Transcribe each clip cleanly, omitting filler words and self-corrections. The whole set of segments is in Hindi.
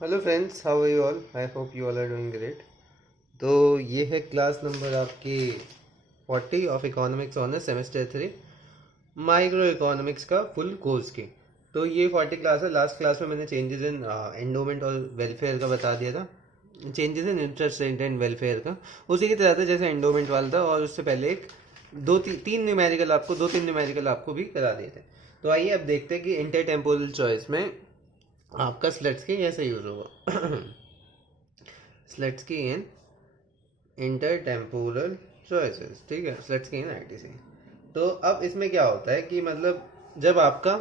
Hello friends, how are you all? I hope you all are doing great. तो ये है क्लास नंबर आपकी 40 of economics honours semester 3 micro economics का फुल कोर्स की। तो ये 40 क्लास है। लास्ट क्लास में मैंने चेंजेस इन एंडोमेंट और वेलफेयर का बता दिया था, changes in interest rate and welfare का उसी की तरह था जैसे एंडोमेंट वाला था। और उससे पहले एक दो तीन न्यूमेरिकल आपको भी करा दिए थे। तो आइए अब देखते हैं कि इंटर टेम्पोरल चॉइस में आपका स्लट्स की कैसे यूज होगा। स्लट्स की इन इंटर टेम्पोरल चॉइसेस, ठीक है, स्लट्स की इन आईटीसी। तो अब इसमें क्या होता है कि मतलब जब आपका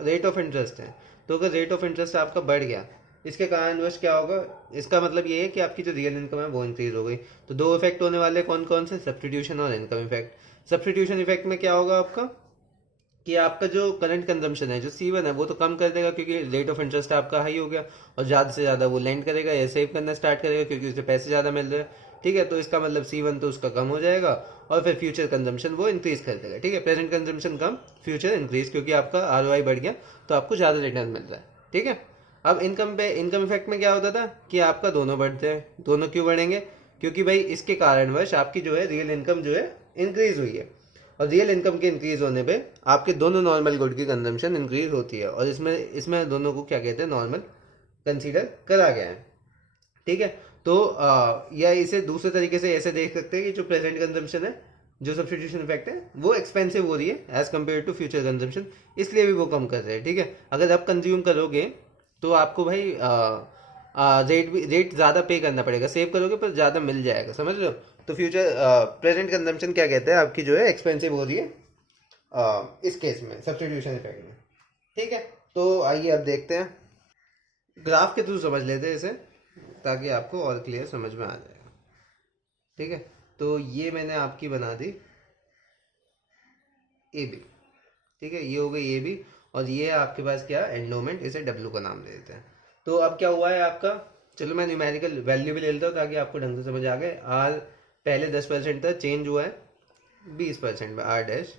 रेट ऑफ इंटरेस्ट है, तो अगर रेट ऑफ इंटरेस्ट आपका बढ़ गया, इसके कारणवश क्या होगा, इसका मतलब ये है कि आपकी जो रियल इनकम है वो इंक्रीज हो गई। तो दो इफेक्ट होने वाले कौन कौन से? सब्सटीट्यूशन और इनकम इफेक्ट। सब्सटीट्यूशन इफेक्ट में क्या होगा आपका कि आपका जो करंट कंजम्पशन है, जो C1 है, वो तो कम कर देगा क्योंकि रेट ऑफ इंटरेस्ट आपका हाई हो गया, और ज़्यादा से ज़्यादा वो लेंड करेगा या सेव करना स्टार्ट करेगा क्योंकि उसे पैसे ज़्यादा मिल रहे हैं। ठीक है, तो इसका मतलब C1 तो उसका कम हो जाएगा और फिर फ्यूचर कंजम्पशन वो इंक्रीज कर देगा। ठीक है, प्रेजेंट कंजम्पशन कम, फ्यूचर इंक्रीज, क्योंकि आपका ROI बढ़ गया तो आपको ज़्यादा रिटर्न मिल रहा है। ठीक है, अब इनकम इफेक्ट में क्या होता था कि आपका दोनों बढ़ते हैं। दोनों क्यों बढ़ेंगे? क्योंकि भाई इसके कारणवश आपकी जो है रियल इनकम जो है इंक्रीज हुई है, और रियल इनकम के इंक्रीज होने पे आपके दोनों नॉर्मल गुड की कंजम्पशन इंक्रीज होती है, और इसमें इसमें दोनों को क्या कहते हैं, नॉर्मल कंसीडर करा गया है। ठीक है, तो या इसे दूसरे तरीके से ऐसे देख सकते हैं कि जो प्रेजेंट कंजम्पशन है, जो सब्सटीट्यूशन इफेक्ट है, वो एक्सपेंसिव हो रही है as compared to future consumption, इसलिए भी वो कम कर रहे हैं। ठीक है, अगर आप कंज्यूम करोगे तो आपको भाई रेट ज़्यादा पे करना पड़ेगा, सेव करोगे पर ज़्यादा मिल जाएगा, समझ लो। तो फ्यूचर प्रेजेंट कंजम्पशन क्या कहते हैं, आपकी जो है एक्सपेंसिव हो रही है इस केस में, सब्सटीट्यूशन इफेक्ट में। ठीक है, तो आइए अब देखते हैं, ग्राफ के थ्रू समझ लेते हैं इसे ताकि आपको और क्लियर समझ में आ जाएगा। ठीक है, तो ये मैंने आपकी बना दी ए बी। ठीक है, ये हो गई ए बी, और ये आपके पास क्या, एंडोमेंट, इसे डब्ल्यू का नाम दे देते हैं। तो अब क्या हुआ है आपका, चलो मैं न्यूमेरिकल वैल्यू भी ले लेता हूँ ताकि आपको ढंग से समझ आ गए। आर पहले 10% था, चेंज हुआ है 20% में, आर डैश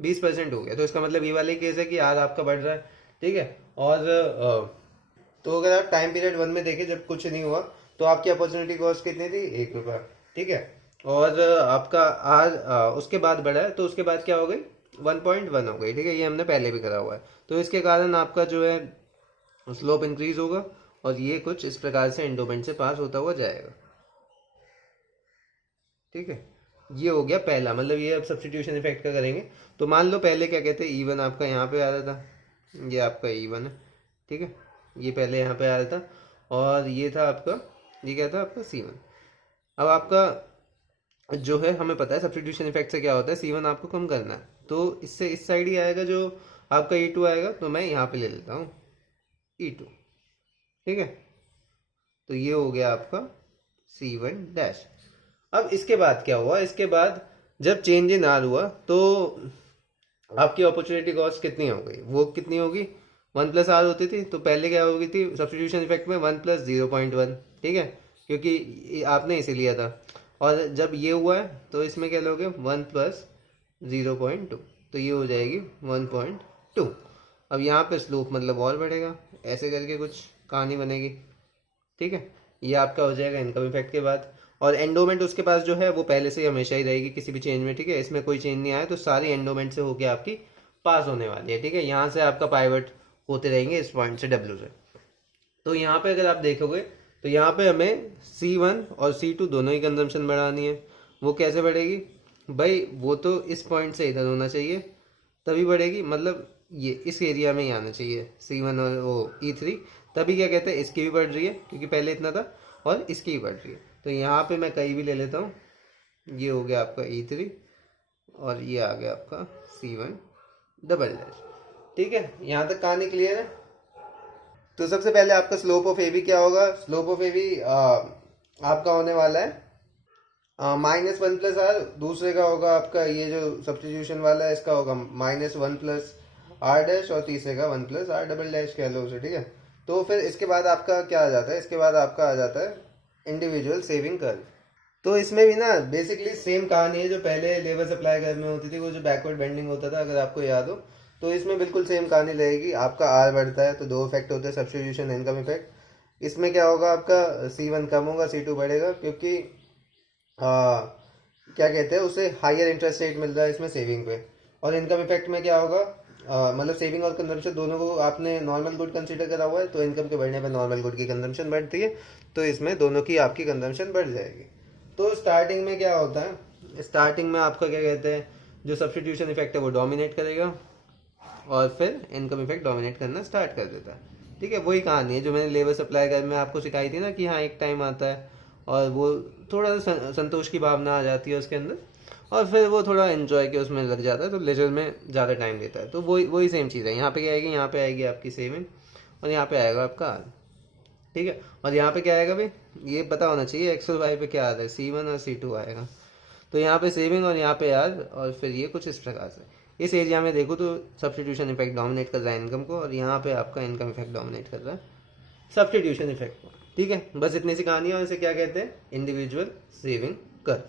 20% हो गया, तो इसका मतलब ये वाले केस है कि आर आपका बढ़ रहा है। ठीक है, और तो अगर आप टाइम पीरियड 1 में देखें जब कुछ नहीं हुआ, तो आपकी अपॉर्चुनिटी कॉस्ट कितनी थी, 1 रुपया। ठीक है, और आपका आर उसके बाद बढ़ा है, तो उसके बाद क्या हो गई, 1.1 हो गई। ठीक है, ये हमने पहले भी करा हुआ है। तो इसके कारण आपका जो है स्लोप इंक्रीज होगा, और ये कुछ इस प्रकार से एंडोमेंट से पास होता हुआ जाएगा। ठीक है, ये हो गया पहला, मतलब ये अब सब्सटीट्यूशन इफेक्ट का करेंगे। तो मान लो पहले क्या कहते हैं, E1 आपका यहाँ पे आ रहा था, ये आपका E1 है। ठीक है, ये पहले यहाँ पे आ रहा था, और ये था आपका, ये क्या था आपका C1। अब आपका जो है, हमें पता है सब्सटीट्यूशन इफेक्ट से क्या होता है, C1 आपको कम करना है, तो इससे इस साइड ही आएगा जो आपका E2 आएगा, तो मैं यहाँ पे ले लेता हूँ E2। ठीक है, तो ये हो गया आपका C1 डैश। अब इसके बाद क्या हुआ, इसके बाद जब चेंज इन आर हुआ, तो आपकी अपॉर्चुनिटी कॉस्ट कितनी हो गई, वो कितनी होगी, 1+R होती थी। तो पहले क्या हो गई थी सब्सटीट्यूशन इफेक्ट में, 1+0.1। ठीक है, क्योंकि आपने इसे लिया था, और जब ये हुआ है तो इसमें क्या लोगे, 1+0.2, तो ये हो जाएगी 1.2। अब यहाँ पे स्लोप मतलब और बढ़ेगा, ऐसे करके कुछ कहानी बनेगी। ठीक है, ये आपका हो जाएगा इनकम इफेक्ट के बाद। और एंडोमेंट उसके पास जो है वो पहले से ही हमेशा ही रहेगी किसी भी चेंज में। ठीक है, इसमें कोई चेंज नहीं आया, तो सारी एंडोमेंट से होके आपकी पास होने वाली है। ठीक है, यहाँ से आपका पाइवट होते रहेंगे इस पॉइंट से, डब्ल्यू से। तो यहाँ पे अगर आप देखोगे तो यहाँ पे हमें C1 और C2 दोनों ही कंजम्पशन बढ़ानी है। वो कैसे बढ़ेगी भाई, वो तो इस पॉइंट से इधर होना चाहिए तभी बढ़ेगी, मतलब ये इस एरिया में ही आना चाहिए C1 और वो E3, तभी क्या कहते हैं इसकी भी बढ़ रही है क्योंकि पहले इतना था, और इसकी भी बढ़ रही है। तो यहाँ पे मैं कहीं भी ले लेता हूँ, ये हो गया आपका E3, और ये आ गया आपका C1 डबल डैश। ठीक है, यहाँ तक कहानी क्लियर है। तो सबसे पहले आपका स्लोप ऑफ ए बी क्या होगा, स्लोप ऑफ ए बी आपका होने वाला है -1+R। दूसरे का होगा आपका ये जो सब्सटीट्यूशन वाला है, इसका होगा -1+R डैश, और तीसरे का 1+R डबल डैश कह लो उसे। ठीक है, तो फिर इसके बाद आपका क्या आ जाता है, इसके बाद आपका आ जाता है इंडिविजुअल सेविंग कर्व। तो इसमें भी ना बेसिकली सेम कहानी है जो पहले लेबर सप्लाई कर्व में होती थी, वो जो बैकवर्ड बेंडिंग होता था, अगर आपको याद हो। तो इसमें बिल्कुल सेम कहानी रहेगी। आपका आर बढ़ता है तो दो इफेक्ट होते हैं, सब्स्टिट्यूशन इनकम इफेक्ट। इसमें क्या होगा, आपका C1 कम होगा, C2 बढ़ेगा, क्योंकि क्या कहते हैं उसे हायर इंटरेस्ट रेट मिल रहा है इसमें सेविंग पे। और इनकम इफेक्ट में क्या होगा, मतलब सेविंग और कंजम्पशन दोनों को आपने नॉर्मल गुड कंसीडर करा हुआ है, तो इनकम के बढ़ने पे नॉर्मल गुड की कंजम्पशन बढ़ती है, तो इसमें दोनों की आपकी कंजम्पशन बढ़ जाएगी। तो स्टार्टिंग में क्या होता है, स्टार्टिंग में आपका क्या कहते हैं, जो सब्स्टिट्यूशन इफेक्ट है वो डोमिनेट करेगा और फिर इनकम इफेक्ट डोमिनेट करना स्टार्ट कर देता है। ठीक है, वही कहानी है जो मैंने लेबर सप्लाई कर में आपको सिखाई थी ना, कि हाँ एक टाइम आता है और वो थोड़ा सा संतोष की भावना आ जाती है उसके अंदर, और फिर वो थोड़ा एंजॉय के उसमें लग जाता है, तो लेजर में ज़्यादा टाइम देता है। तो वही वही सेम चीज़ है, यहाँ पे क्या आएगी, यहाँ पे आएगी आपकी सेविंग और यहाँ पे आएगा आपका आर। ठीक है, और यहाँ पे क्या आएगा भाई, ये पता होना चाहिए एक्स और वाई पे क्या आता है, C1 और C2 आएगा। तो यहाँ पे सेविंग और यहाँ पे आर, और फिर ये कुछ इस प्रकार से। इस एरिया में देखो तो सब्स्टिट्यूशन इफेक्ट डोमिनेट कर रहा है इनकम को, और यहाँ पे आपका इनकम इफेक्ट डोमिनेट कर रहा है सब्स्टिट्यूशन इफेक्ट को। ठीक है, बस इतनी सी कहानी है, और इसे क्या कहते हैं, इंडिविजुअल सेविंग कर।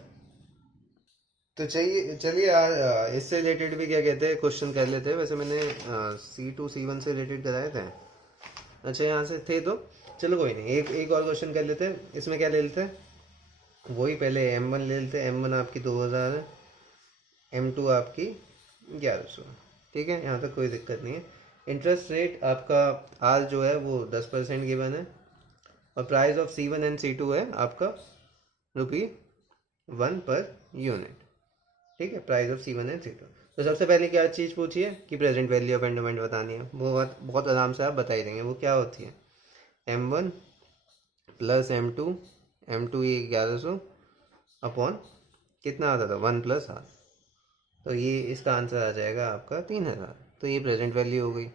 तो चलिए यार, इससे रिलेटेड भी क्या कहते हैं क्वेश्चन कर लेते हैं। वैसे मैंने C2 C1 से रिलेटेड कराए थे, अच्छा यहाँ से थे, तो चलो कोई नहीं, एक एक और क्वेश्चन कर लेते हैं। इसमें क्या ले लेते हैं, वही पहले M1 ले लेते हैं। M1 आपकी 2000 है, M2 आपकी 1100। ठीक है, यहाँ तक कोई दिक्कत नहीं है। इंटरेस्ट रेट आपका आर जो है वो 10% गिवन है, और price of C1 and C2 है आपका ₹1 पर यूनिट। ठीक है, price of C1 and C2। तो सबसे पहले क्या चीज़ पूछी है कि प्रेजेंट वैल्यू ऑफ एंडोमेंट बतानी है, वो बात बहुत आराम से आप बता ही देंगे। वो क्या होती है, M1 प्लस M2 ये 1100 अपॉन कितना आता था, 1 प्लस आर। तो ये इसका आंसर आ जाएगा आपका 3000। तो ये प्रेजेंट वैल्यू हो गई।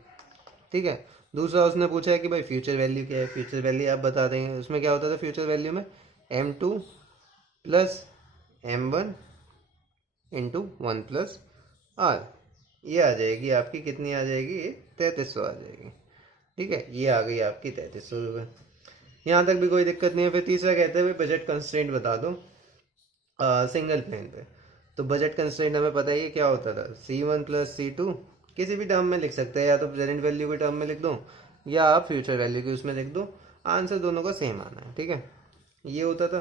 ठीक है, दूसरा उसने पूछा है कि भाई फ्यूचर वैल्यू क्या है। फ्यूचर वैल्यू आप बता देंगे। उसमें क्या होता था फ्यूचर वैल्यू में, M2 plus M1 into 1 plus R. ये आ जाएगी आपकी, कितनी आ जाएगी, 3300 आ जाएगी। ठीक है, ये आ गई आपकी 3300 रुपये। यहाँ तक भी कोई दिक्कत नहीं है। फिर तीसरा कहते हैं भाई बजट कंस्ट्रेंट बता दो सिंगल प्लेन पे। तो बजट कंस्ट्रेंट हमें पता ही है क्या होता था, C1 प्लस C2 किसी भी टर्म में लिख सकते हैं, या तो प्रेजेंट वैल्यू के टर्म में लिख दो, या आप फ्यूचर वैल्यू की उसमें लिख दो। आंसर दोनों का सेम आना है। ठीक है, ये होता था।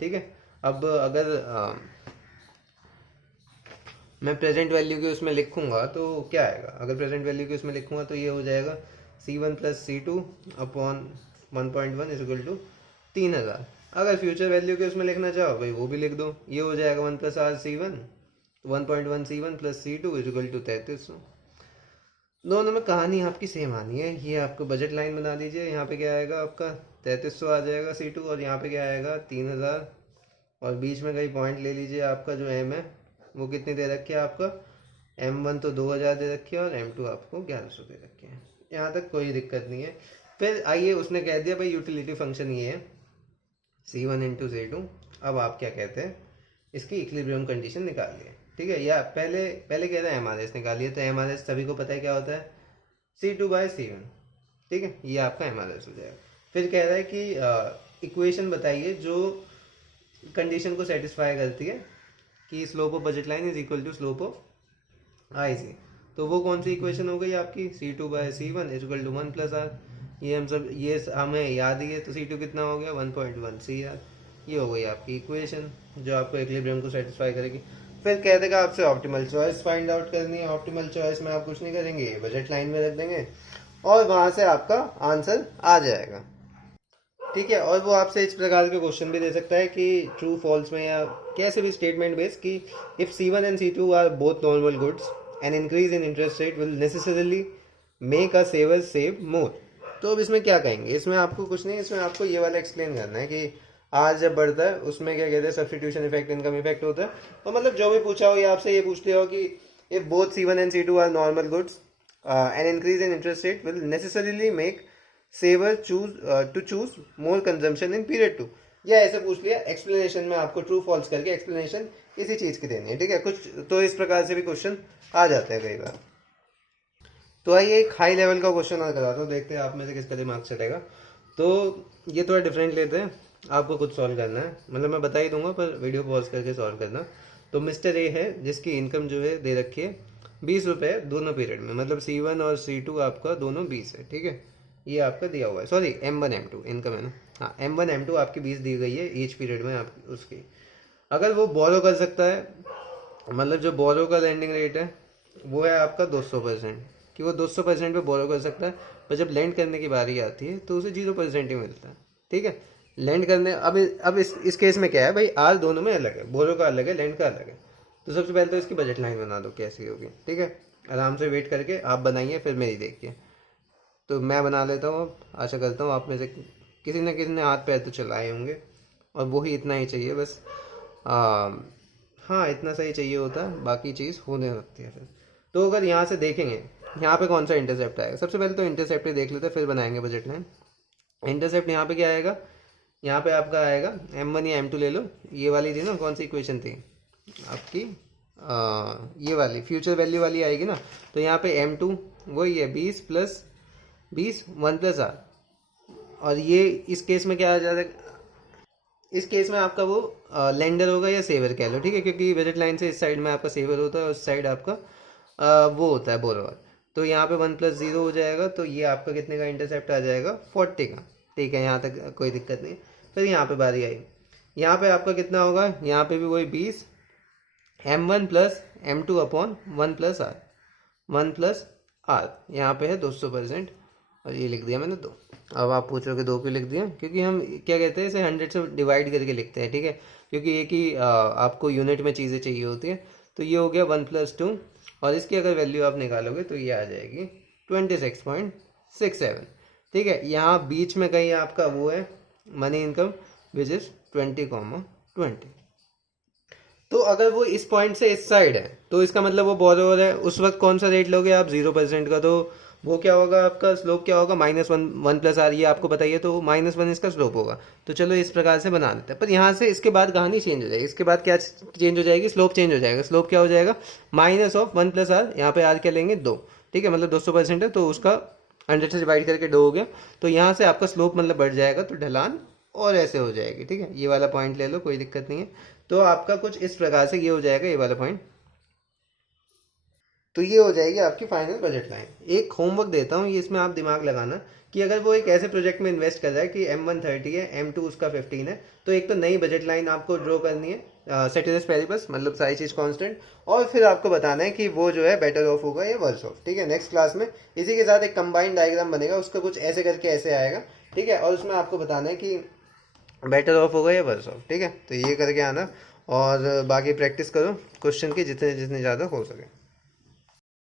ठीक है, अब अगर मैं प्रेजेंट वैल्यू की उसमें लिखूंगा तो क्या आएगा, अगर प्रेजेंट वैल्यू की उसमें लिखूंगा तो ये हो जाएगा C1 plus C2 upon 1.1 is equal to 3000। अगर फ्यूचर वैल्यू के उसमें लिखना चाहो भाई वो भी लिख दो, ये हो जाएगा 1 plus R C1, 1.1 C1 plus C2 is equal to 3300। दोनों में कहानी आपकी सेम आनी है। ये आपको बजट लाइन बना लीजिए, यहाँ पे क्या आएगा आपका 3300 आ जाएगा C2, और यहाँ पे क्या आएगा 3000, और बीच में कहीं पॉइंट ले लीजिए आपका जो M है वो कितनी दे रखी है आपका, M1 तो 2000 दे रखी है, और M2 आपको 1100 दे रखी है। यहाँ तक कोई दिक्कत नहीं है। फिर आइए, उसने कह दिया भाई यूटिलिटी फंक्शन ये है C1 इंटू C2। अब आप क्या कहते हैं, इसकी इक्विलिब्रियम कंडीशन निकालिए। ठीक है, या पहले पहले कह रहे हैं MRS निकालिए। तो MRS सभी को पता है क्या होता है, C2 बाय C1। ठीक है, ये आपका MRS हो जाएगा। फिर कह रहा है कि इक्वेशन बताइए जो कंडीशन को सेटिस्फाई करती है कि slope of budget line is equal to slope of IC। तो वो कौन सी इक्वेशन हो गई आपकी, C2 by C1 is equal to 1 plus R. ये हम सब ये हमें याद ही है। तो C2 कितना हो गया, 1.1 CR। ये हो गई आपकी इक्वेशन जो आपको इक्विलिब्रियम को सेटिस्फाई करेगी। फिर कह देगा आपसे ऑप्टिमल चॉइस फाइंड आउट करनी है। ऑप्टिमल चॉइस में आप कुछ नहीं करेंगे, बजट लाइन में रख देंगे और वहां से आपका आंसर आ जाएगा। ठीक है, और वो आपसे इस प्रकार के क्वेश्चन भी दे सकता है कि ट्रू फॉल्स में, या कैसे भी स्टेटमेंट बेस कि if C1 and C2 are both normal goods an increase in interest rate will necessarily make a saver save more. तो अब इसमें क्या कहेंगे, इसमें आपको कुछ नहीं, इसमें आपको ये वाला एक्सप्लेन करना है कि आज जब बढ़ता है उसमें क्या कहते हैं, सब्स्टिट्यूशन इफेक्ट इनकम इफेक्ट होता है। तो मतलब जो भी पूछा हो, ये आपसे ये पूछ लिया हो कि if both C1 and C2 are normal goods an increase in interest rate will necessarily make saver to choose more consumption in period 2, या ऐसे पूछ लिया। एक्सप्लेनेशन में आपको ट्रू फॉल्स करके एक्सप्लेनेशन इसी चीज की देनी है। ठीक है, कुछ तो इस प्रकार से भी क्वेश्चन आ जाते हैं कई बार। तो आइए एक हाई लेवल का क्वेश्चन और कराता हूँ, देखते हैं आप में से किसका दिमाग चलेगा। तो ये थोड़ा डिफरेंट लेते हैं, आपको खुद सॉल्व करना है। मतलब मैं बता ही दूंगा पर वीडियो पॉज करके सॉल्व करना। तो मिस्टर ए है जिसकी इनकम जो है दे रखी है 20 रुपये दोनों पीरियड में, मतलब C1 और C2 आपका दोनों 20 है, ठीक है। ये आपका दिया हुआ है, सॉरी M1 M2 इनका मैंने, हाँ M1 M2 आपकी 20 दी गई है ईच पीरियड में आप उसकी। अगर वो बोरो कर सकता है, मतलब जो बोरो का लैंडिंग रेट है वो है आपका 200%, कि वो 200% पे बोरो कर सकता है, पर जब लैंड करने की बारी आती है तो उसे 0% ही मिलता है, ठीक है। लैंड करने अब इस केस में क्या है भाई, आर दोनों में अलग है, बोरो का अलग है, लैंड का अलग है। तो सबसे पहले तो इसकी बजट लाइन बना दो कैसी होगी, ठीक है। आराम से वेट करके आप बनाइए, फिर मेरी देखिए। तो मैं बना लेता हूँ, अब आशा करता हूँ आप में से किसी न किसी ने हाथ पैर तो चलाए होंगे, और वही इतना ही चाहिए बस। आ, हाँ इतना सही चाहिए होता है, बाकी चीज़ होने लगती है फिर। तो अगर यहाँ से देखेंगे, यहाँ पे कौन सा इंटरसेप्ट आएगा, सबसे पहले तो इंटरसेप्ट ही देख लेते हैं, फिर बनाएंगे बजट लाइन। इंटरसेप्ट यहाँ पे क्या आएगा, यहाँ पे आपका आएगा M1 या M2 ले लो, ये वाली थी ना, कौन सी इक्वेशन थी आपकी, ये वाली फ्यूचर वैल्यू वाली आएगी ना। तो यहाँ पे M2 वही है 20 + 20 1 + R, और ये इस केस में क्या आ जाता है, इस केस में आपका वो लेंडर होगा या सेवर कह लो, ठीक है, क्योंकि बजट लाइन से इस साइड में आपका सेवर होता है और उस साइड आपका वो होता है बोरोवर। तो यहाँ पे 1 + 0 हो जाएगा, तो ये आपका कितने का इंटरसेप्ट आ जाएगा, 40 का, ठीक है। यहाँ तक कोई दिक्कत नहीं। फिर यहाँ पे बारी आई, यहाँ पे आपका कितना होगा, यहाँ पे भी वही 20 M1 + M2 upon 1 + R, 1 + R, यहाँ पे है 200%, और ये लिख दिया मैंने 2। अब आप पूछ रहे हो कि 2 क्यों लिख दिया, क्योंकि हम क्या कहते हैं इसे 100 से डिवाइड करके लिखते हैं, ठीक है, क्योंकि एक ही आपको यूनिट में चीज़ें चाहिए होती है। तो ये हो गया 1 + 2, और इसकी अगर वैल्यू आप निकालोगे तो ये आ जाएगी 26.67, ठीक है। यहाँ बीच में कहीं आपका वो है मनी इनकम विच इज़ 20,20। तो अगर वो इस पॉइंट से इस साइड है तो इसका मतलब वो बोरोवर है, उस वक्त कौन सा रेट लोगे आप, 0% का। तो वो क्या होगा, आपका स्लोप क्या होगा, -1 1 + R, ये आपको बताइए, तो -1 इसका स्लोप होगा। तो चलो इस प्रकार से बना देते हैं, पर यहाँ से इसके बाद कहानी चेंज हो जाएगी, इसके बाद क्या चेंज हो जाएगी, स्लोप चेंज हो जाएगा। स्लोप क्या हो जाएगा, -1 + R, यहाँ पे R क्या लेंगे 2, ठीक है, मतलब 200% है, तो उसका 100 से डिवाइड करके 2 हो गया। तो यहाँ से आपका स्लोप मतलब बढ़ जाएगा, तो ढलान और ऐसे हो जाएगी, ठीक है। ये वाला पॉइंट ले लो, कोई दिक्कत नहीं है। तो आपका कुछ इस प्रकार से ये हो जाएगा, ये वाला पॉइंट। तो ये हो जाएगी आपकी फाइनल बजट लाइन। एक होमवर्क देता हूँ, ये इसमें आप दिमाग लगाना, कि अगर वो एक ऐसे प्रोजेक्ट में इन्वेस्ट कर रहा है कि M1 30 है, M2 उसका 15 है, तो एक तो नई बजट लाइन आपको ड्रॉ करनी है, सेटिस पेरिबस, मतलब सारी चीज़ कांस्टेंट, और फिर आपको बताना है कि वो जो है बेटर ऑफ होगा या वर्स ऑफ, ठीक है। नेक्स्ट क्लास में इसी के साथ एक कंबाइंड डायग्राम बनेगा, उसका कुछ ऐसे करके ऐसे आएगा, ठीक है, और उसमें आपको बताना है कि बेटर ऑफ होगा या वर्स ऑफ, ठीक है। तो ये करके आना, और बाकी प्रैक्टिस करो क्वेश्चन की जितने जितने ज़्यादा हो सके।